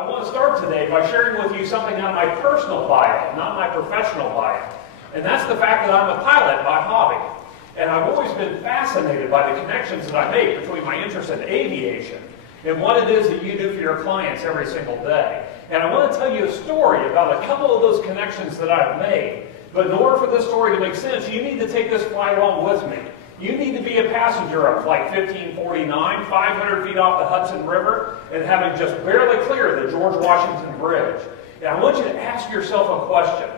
I want to start today by sharing with you something out of my personal bio, not my professional bio. And that's the fact that I'm a pilot by hobby. And I've always been fascinated by the connections that I make between my interest in aviation and what it is that you do for your clients every single day. And I want to tell you a story about a couple of those connections that I've made. But in order for this story to make sense, you need to take this flight along with me. You need to be a passenger on Flight 1549, 500 feet off the Hudson River, and having just barely cleared the George Washington Bridge. And I want you to ask yourself a question.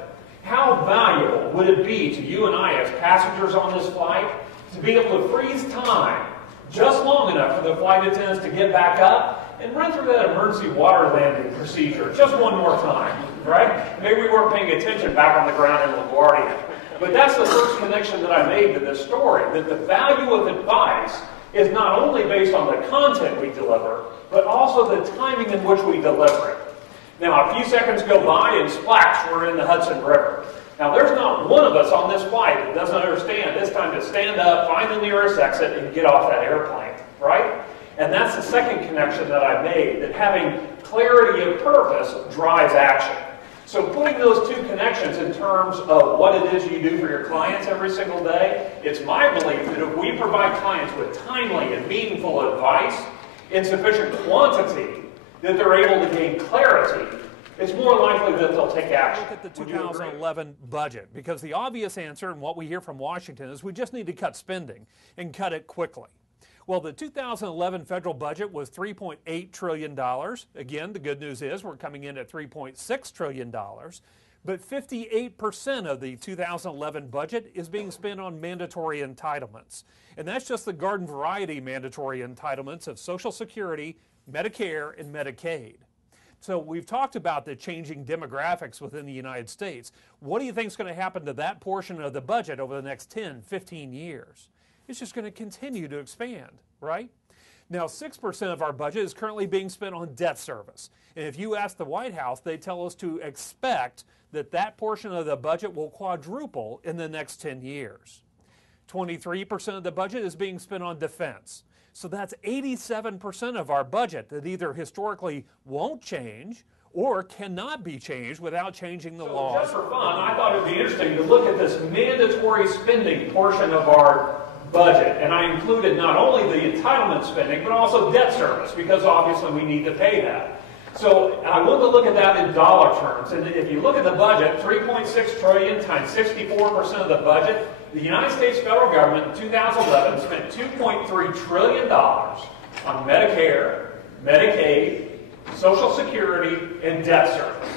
How valuable would it be to you and I as passengers on this flight to be able to freeze time just long enough for the flight attendants to get back up and run through that emergency water landing procedure just one more time, right? Maybe we weren't paying attention back on the ground in LaGuardia. But that's the first connection that I made to this story, that the value of advice is not only based on the content we deliver, but also the timing in which we deliver it. Now, a few seconds go by and splash, we're in the Hudson River. Now, there's not one of us on this flight that doesn't understand it's time to stand up, find the nearest exit, and get off that airplane, right? And that's the second connection that I made, that having clarity of purpose drives action. So putting those two connections in terms of what it is you do for your clients every single day, it's my belief that if we provide clients with timely and meaningful advice in sufficient quantity, that they're able to gain clarity, it's more likely that they'll take action. Look at the 2011 budget, because the obvious answer and what we hear from Washington is we just need to cut spending and cut it quickly. Well, the 2011 federal budget was $3.8 trillion. Again, the good news is we're coming in at $3.6 trillion. But 58% of the 2011 budget is being spent on mandatory entitlements. And that's just the garden variety mandatory entitlements of Social Security, Medicare, and Medicaid. So we've talked about the changing demographics within the United States. What do you think is going to happen to that portion of the budget over the next 10, 15 years? It's just going to continue to expand, right? Now, 6% of our budget is currently being spent on debt service. And if you ask the White House, they tell us to expect that that portion of the budget will quadruple in the next 10 years. 23% of the budget is being spent on defense. So that's 87% of our budget that either historically won't change or cannot be changed without changing the law. Just for fun, I thought it would be interesting to look at this mandatory spending portion of our budget, and I included not only the entitlement spending, but also debt service, because obviously we need to pay that. So I want to look at that in dollar terms, and if you look at the budget, $3.6 trillion times 64% of the budget, the United States federal government in 2011 spent $2.3 trillion on Medicare, Medicaid, Social Security, and debt service.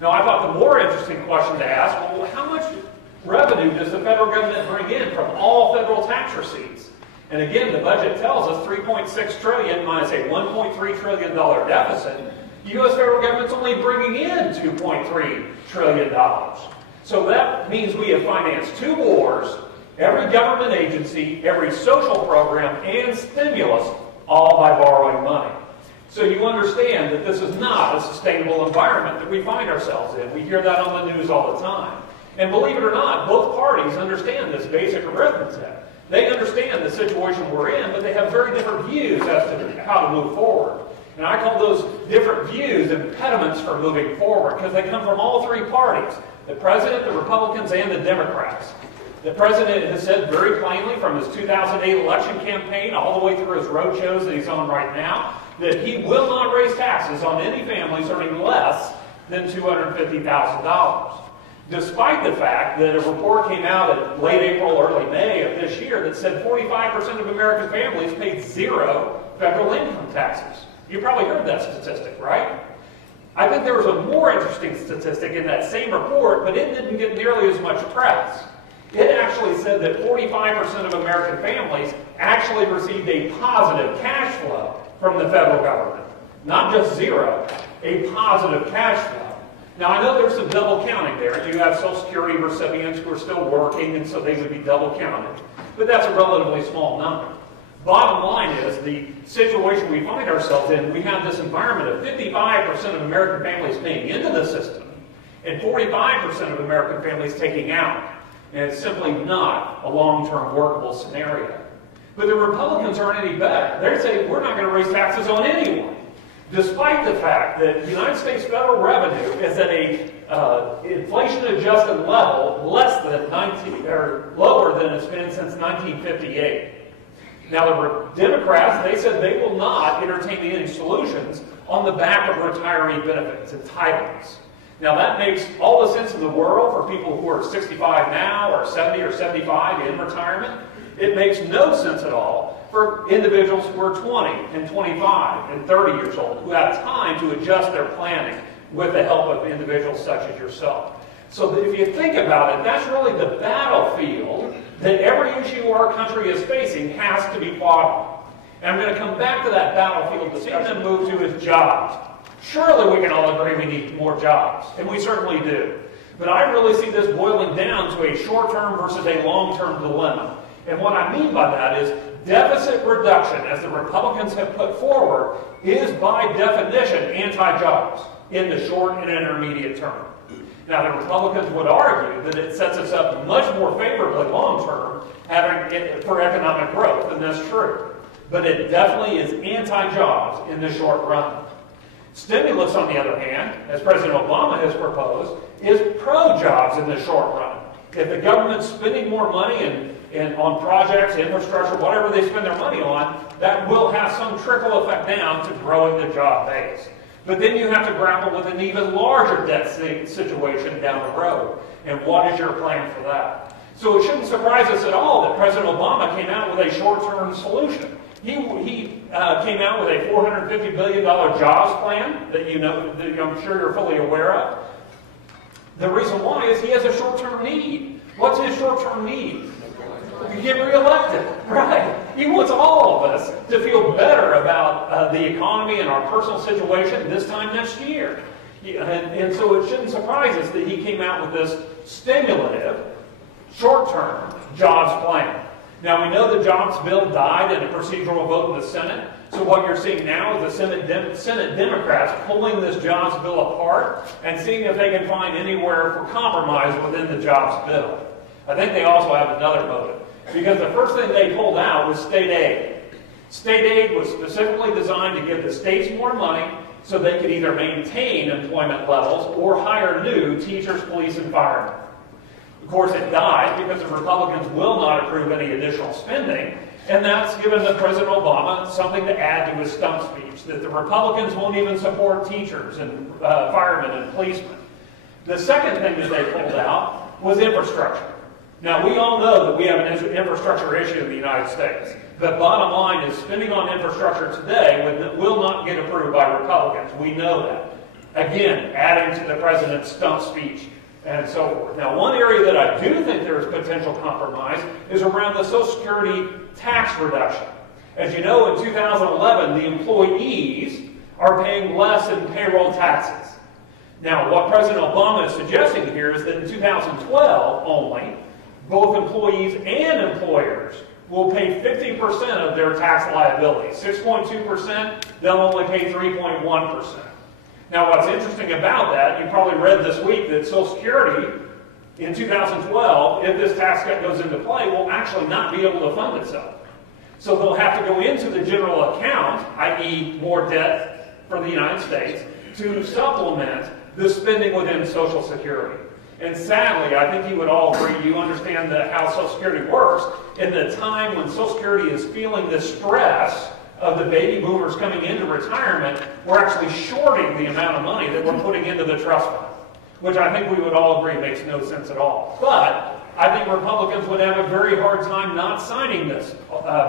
Now, I thought the more interesting question to ask, well, how much revenue does the federal government bring in from all federal tax receipts? And again, the budget tells us $3.6 trillion minus a $1.3 trillion deficit. The U.S. federal government's only bringing in $2.3 trillion. So that means we have financed 2 wars, every government agency, every social program, and stimulus, all by borrowing money. So you understand that this is not a sustainable environment that we find ourselves in. We hear that on the news all the time. And believe it or not, both parties understand this basic arithmetic. They understand the situation we're in, but they have very different views as to how to move forward. And I call those different views impediments for moving forward, because they come from all 3 parties: the President, the Republicans, and the Democrats. The President has said very plainly from his 2008 election campaign all the way through his road shows that he's on right now that he will not raise taxes on any families earning less than $250,000. Despite the fact that a report came out in late April, early May of this year that said 45% of American families paid 0 federal income taxes. You probably heard that statistic, right? I think there was a more interesting statistic in that same report, but it didn't get nearly as much press. It actually said that 45% of American families actually received a positive cash flow from the federal government. Not just 0, a positive cash flow. Now, I know there's some double counting there. You have Social Security recipients who are still working, and so they would be double counted. But that's a relatively small number. Bottom line is, the situation we find ourselves in, we have this environment of 55% of American families paying into the system and 45% of American families taking out. And it's simply not a long-term workable scenario. But the Republicans aren't any better. They're saying we're not going to raise taxes on anyone. despite the fact that the United States federal revenue is at a inflation-adjusted level less than lower than it's been since 1958. Now, the Democrats, they said they will not entertain any solutions on the back of retiree benefits, entitlements. Now, that makes all the sense in the world for people who are 65 now or 70 or 75 in retirement. It makes no sense at all for individuals who are 20 and 25 and 30 years old who have time to adjust their planning with the help of individuals such as yourself. So if you think about it, that's really the battlefield that every issue our country is facing has to be fought on. And I'm going to come back to that battlefield discussion and move to is jobs. Surely we can all agree we need more jobs, and we certainly do. But I really see this boiling down to a short-term versus a long-term dilemma. And what I mean by that is deficit reduction, as the Republicans have put forward, is by definition anti-jobs in the short and intermediate term. Now, the Republicans would argue that it sets us up much more favorably long-term for economic growth, and that's true. But it definitely is anti-jobs in the short run. Stimulus, on the other hand, as President Obama has proposed, is pro-jobs in the short run. If the government's spending more money on projects, infrastructure, whatever they spend their money on, that will have some trickle effect down to growing the job base. But then you have to grapple with an even larger debt situation down the road. And what is your plan for that? So it shouldn't surprise us at all that President Obama came out with a short-term solution. He came out with a $450 billion jobs plan that I'm sure you're fully aware of. The reason why is he has a short-term need. What's his short-term need? You get reelected, right? He wants all of us to feel better about the economy and our personal situation this time next year. And so it shouldn't surprise us that he came out with this stimulative, short-term jobs plan. Now, we know the jobs bill died in a procedural vote in the Senate. So what you're seeing now is the Senate Democrats pulling this jobs bill apart and seeing if they can find anywhere for compromise within the jobs bill. I think they also have another motive. Because the first thing they pulled out was state aid. State aid was specifically designed to give the states more money so they could either maintain employment levels or hire new teachers, police, and firemen. Of course, it died because the Republicans will not approve any additional spending, and that's given President Obama something to add to his stump speech, that the Republicans won't even support teachers and firemen and policemen. The second thing that they pulled out was infrastructure. Now, we all know that we have an infrastructure issue in the United States. The bottom line is spending on infrastructure today will not get approved by Republicans. We know that. Again, adding to the president's stump speech and so forth. Now, one area that I do think there is potential compromise is around the Social Security tax reduction. As you know, in 2011, the employees are paying less in payroll taxes. Now, what President Obama is suggesting here is that in 2012 only, both employees and employers will pay 50% of their tax liability. 6.2%, they'll only pay 3.1%. Now, what's interesting about that, you probably read this week that Social Security in 2012, if this tax cut goes into play, will actually not be able to fund itself. So they'll have to go into the general account, i.e. more debt for the United States, to supplement the spending within Social Security. And sadly, I think you would all agree, you understand how Social Security works. In the time when Social Security is feeling the stress of the baby boomers coming into retirement, we're actually shorting the amount of money that we're putting into the trust fund, which I think we would all agree makes no sense at all. But I think Republicans would have a very hard time not signing this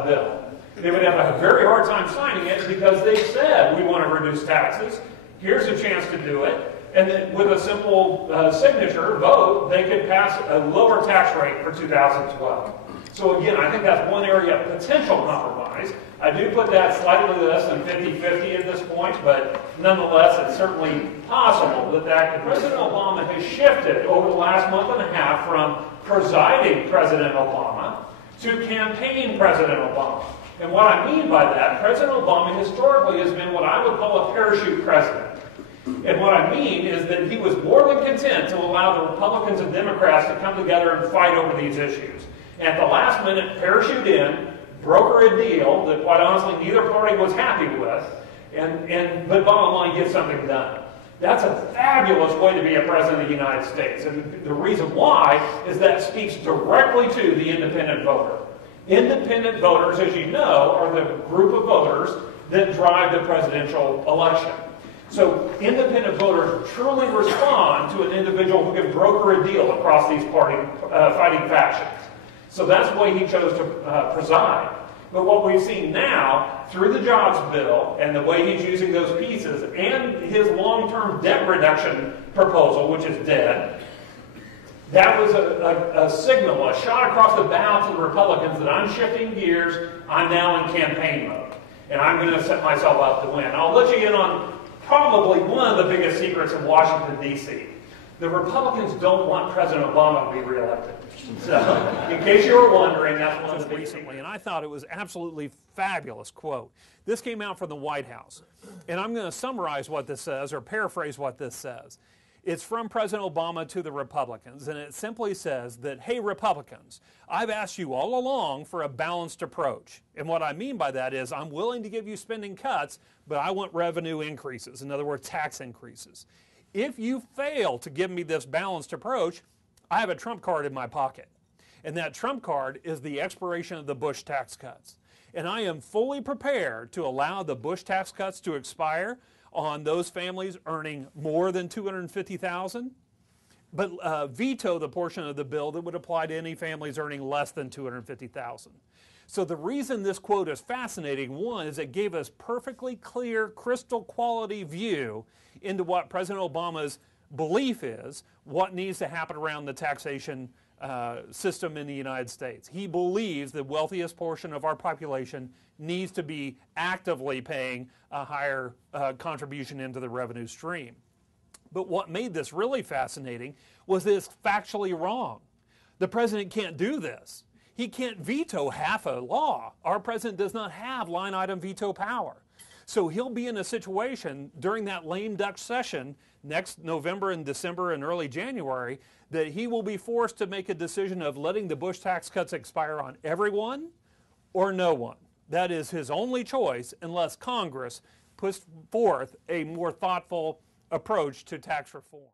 bill. They would have a very hard time signing it because they said, we want to reduce taxes. Here's a chance to do it. And then with a simple signature vote, they could pass a lower tax rate for 2012. So again, I think that's one area of potential compromise. I do put that slightly less than 50-50 at this point, but nonetheless, it's certainly possible that President Obama has shifted over the last month and a half from presiding President Obama to campaign President Obama. And what I mean by that, President Obama historically has been what I would call a parachute president. And what I mean is that he was more than content to allow the Republicans and Democrats to come together and fight over these issues. And at the last minute, parachute in, broker a deal that quite honestly neither party was happy with, But bottom line, get something done. That's a fabulous way to be a president of the United States. And the reason why is that speaks directly to the independent voter. Independent voters, as you know, are the group of voters that drive the presidential election. So independent voters truly respond to an individual who can broker a deal across these fighting factions. So that's why he chose to preside. But what we've seen now, through the jobs bill and the way he's using those pieces and his long-term debt reduction proposal, which is dead, that was a signal, a shot across the bow to the Republicans that I'm shifting gears, I'm now in campaign mode, and I'm going to set myself up to win. I'll let you in on probably one of the biggest secrets in Washington, D.C. The Republicans don't want President Obama to be reelected. So, in case you were wondering, that's one of the big secrets. And I thought it was absolutely fabulous quote. This came out from the White House, and I'm going to summarize what this says, or paraphrase what this says. It's from President Obama to the Republicans, and it simply says that, hey, Republicans, I've asked you all along for a balanced approach. And what I mean by that is I'm willing to give you spending cuts, but I want revenue increases, in other words, tax increases. If you fail to give me this balanced approach, I have a trump card in my pocket. And that trump card is the expiration of the Bush tax cuts. And I am fully prepared to allow the Bush tax cuts to expire on those families earning more than $250,000, but veto the portion of the bill that would apply to any families earning less than $250,000. So the reason this quote is fascinating, one, is it gave us perfectly clear, crystal quality view into what President Obama's belief is, what needs to happen around the taxation system in the United States. He believes the wealthiest portion of our population needs to be actively paying a higher contribution into the revenue stream. But what made this really fascinating was this factually wrong. The president can't do this. He can't veto half a law. Our president does not have line item veto power. So he'll be in a situation during that lame duck session next November and December and early January that he will be forced to make a decision of letting the Bush tax cuts expire on everyone or no one. That is his only choice unless Congress puts forth a more thoughtful approach to tax reform.